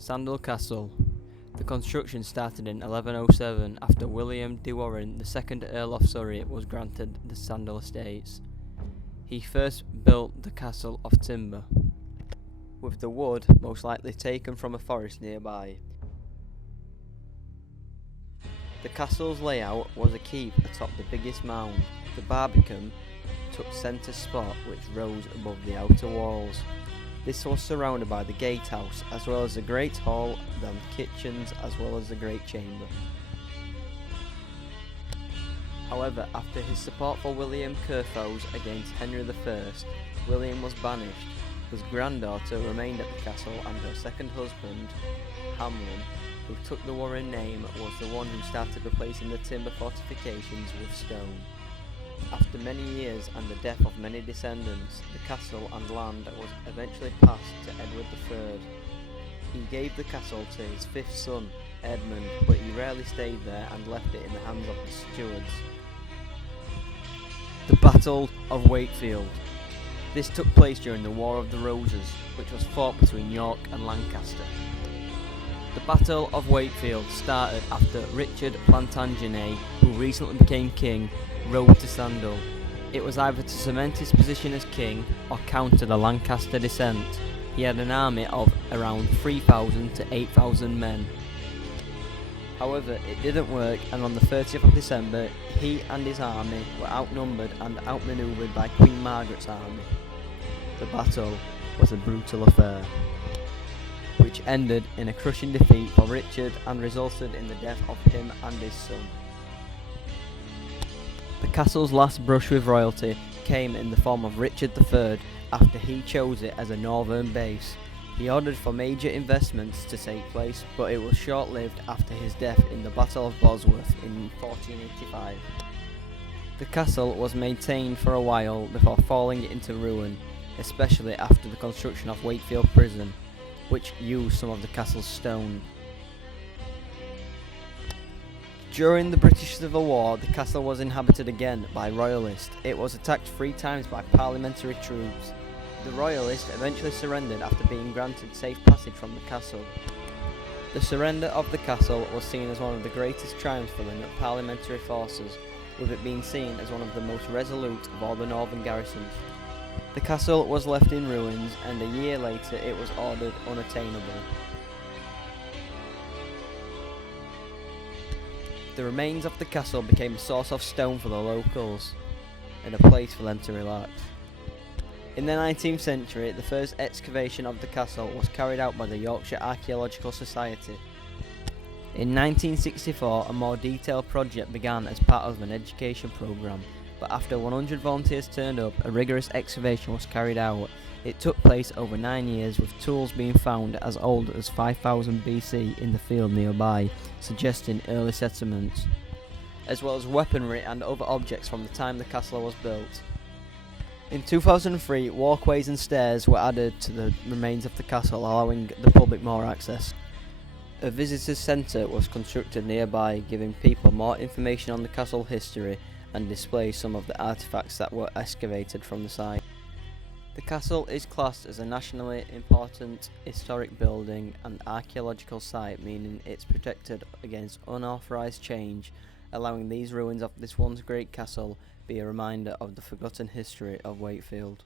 Sandal Castle. The construction started in 1107 after William de Warenne, the second Earl of Surrey, was granted the Sandal estates. He first built the castle of timber, with the wood most likely taken from a forest nearby. The castle's layout was a keep atop the biggest mound. The Barbican took centre spot, which rose above the outer walls. This was surrounded by the gatehouse, as well as the great hall, then kitchens, as well as the great chamber. However, after his support for William Curthose against Henry I, William was banished. His granddaughter remained at the castle, and her second husband, Hamlin, who took the Warren name, was the one who started replacing the timber fortifications with stone. After many years and the death of many descendants, the castle and land was eventually passed to Edward III. He gave the castle to his fifth son, Edmund, but he rarely stayed there and left it in the hands of the stewards. The Battle of Wakefield. This took place during the War of the Roses, which was fought between York and Lancaster. The Battle of Wakefield started after Richard Plantagenet, who recently became king, rode to Sandal. It was either to cement his position as king or counter the Lancaster descent. He had an army of around 3,000 to 8,000 men. However, it didn't work, and on the 30th of December, he and his army were outnumbered and outmaneuvered by Queen Margaret's army. The battle was a brutal affair, which ended in a crushing defeat for Richard and resulted in the death of him and his son. The castle's last brush with royalty came in the form of Richard III after he chose it as a northern base. He ordered for major investments to take place, but it was short-lived after his death in the Battle of Bosworth in 1485. The castle was maintained for a while before falling into ruin, especially after the construction of Wakefield Prison, which used some of the castle's stone. During the British Civil War, the castle was inhabited again by royalists. It was attacked 3 times by parliamentary troops. The royalists eventually surrendered after being granted safe passage from the castle. The surrender of the castle was seen as one of the greatest triumphs for the parliamentary forces, with it being seen as one of the most resolute of all the northern garrisons. The castle was left in ruins, and a year later it was ordered unattainable. The remains of the castle became a source of stone for the locals, and a place for them to relax. In the 19th century, the first excavation of the castle was carried out by the Yorkshire Archaeological Society. In 1964, a more detailed project began as part of an education programme, but after 100 volunteers turned up, a rigorous excavation was carried out. It took place over 9 years, with tools being found as old as 5000 BC in the field nearby, suggesting early settlements, as well as weaponry and other objects from the time the castle was built. In 2003, walkways and stairs were added to the remains of the castle, allowing the public more access. A visitors' centre was constructed nearby, giving people more information on the castle history and displays some of the artefacts that were excavated from the site. The castle is classed as a nationally important historic building and archaeological site, meaning it's protected against unauthorised change, allowing these ruins of this once great castle be a reminder of the forgotten history of Wakefield.